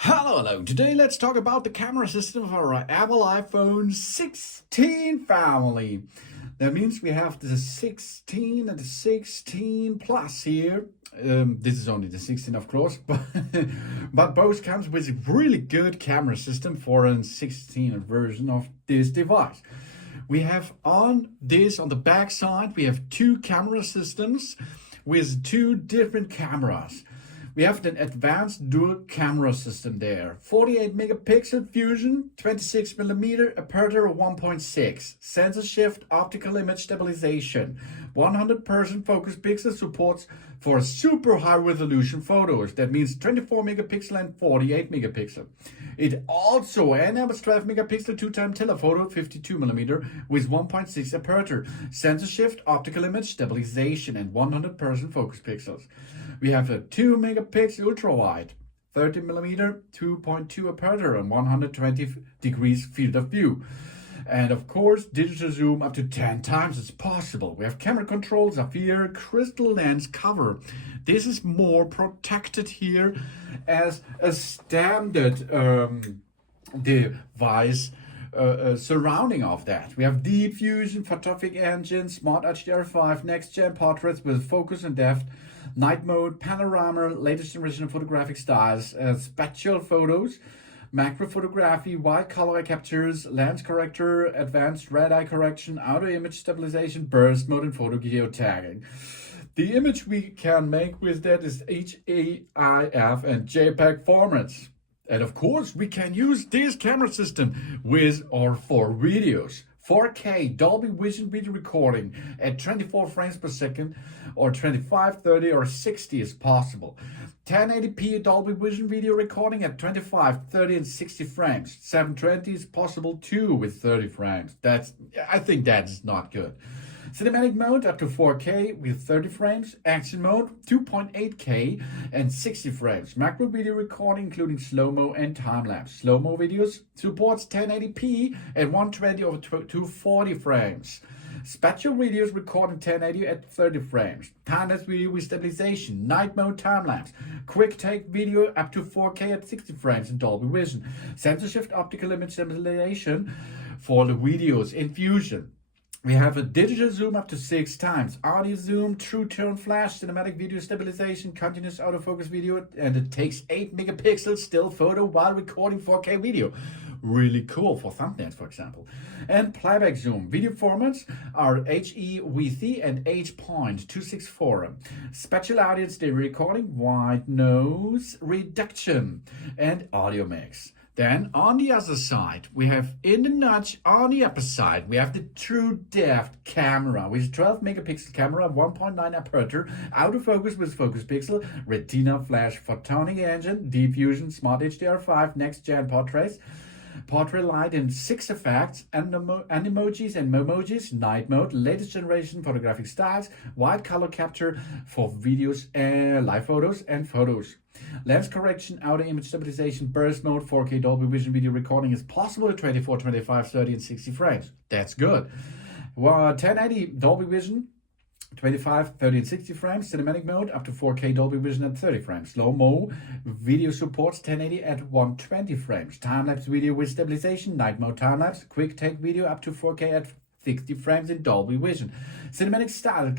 Hello. Today let's talk about the camera system of our Apple iPhone 16 family. That means we have the 16 and the 16 Plus here. This is only the 16, of course, but both comes with a really good camera system for a 16 version of this device. We have on the back side, we have two camera systems with two different cameras. We have an advanced dual camera system there. 48 megapixel fusion, 26mm aperture 1.6, sensor shift, optical image stabilization, 100% focus pixel supports for super high resolution photos. That means 24 megapixel and 48 megapixel. It also enables 12 megapixel 2-time telephoto 52mm with 1.6 aperture, sensor shift, optical image stabilization, and 100% focus pixels. We have a 2 megapixel ultra wide, 30mm 2.2 aperture and 120 degrees field of view. And of course, digital zoom up to 10 times as possible. We have camera control, sapphire, crystal lens cover. This is more protected here as a standard device surrounding of that. We have deep fusion, photographic engine, smart HDR5, next gen portraits with focus and depth, night mode, panorama, latest generation of photographic styles, spatial photos, macro photography, wide color captures, lens corrector, advanced red eye correction, auto image stabilization, burst mode, and photo geotagging. The image we can make with that is HAIF and JPEG formats. And of course, we can use this camera system with or for videos. 4K Dolby Vision video recording at 24 frames per second or 25, 30 or 60 is possible. 1080p Dolby Vision video recording at 25, 30 and 60 frames. 720 is possible too with 30 frames. I think that's not good. Cinematic mode up to 4K with 30 frames, action mode 2.8K and 60 frames. Macro video recording including slow-mo and time-lapse. Slow-mo videos supports 1080p at 120 over 240 frames. Spatial videos recording 1080 at 30 frames. Time-lapse video with stabilization, night mode time-lapse. Quick take video up to 4K at 60 frames in Dolby Vision. Sensor shift optical image stabilization for the videos in fusion. We have a digital zoom up to 6 times, audio zoom, true tone flash, cinematic video stabilization, continuous autofocus video, and it takes 8 megapixels still photo while recording 4K video. Really cool for thumbnails, for example. And playback zoom. Video formats are HEVC and H.264. Spatial audio stereo recording, wide noise reduction, and audio mix. Then on the other side, we have in the notch on the upper side, we have the TrueDepth Camera with 12 megapixel camera, 1.9 aperture, autofocus with focus pixel, retina flash photonic engine, deep fusion, smart HDR5, next gen portraits, portrait light and 6 effects, animojis and momojis, night mode, latest generation photographic styles, wide color capture for videos, live photos and photos. Lens correction, auto image stabilization, burst mode, 4K Dolby Vision video recording is possible at 24, 25, 30 and 60 frames. That's good. 1080 Dolby Vision, 25, 30 and 60 frames. Cinematic mode up to 4K Dolby Vision at 30 frames. Slow-mo video supports 1080 at 120 frames. Time-lapse video with stabilization, night mode time-lapse, quick take video up to 4K at 60 frames in Dolby Vision. Cinematic style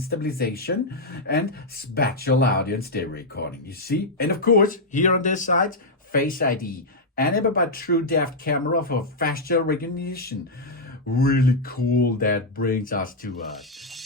stabilization and spatial audio and stereo recording. You see? And of course, here on this side, Face ID. Enabled by TrueDepth Camera for facial recognition. Really cool. That brings us to us.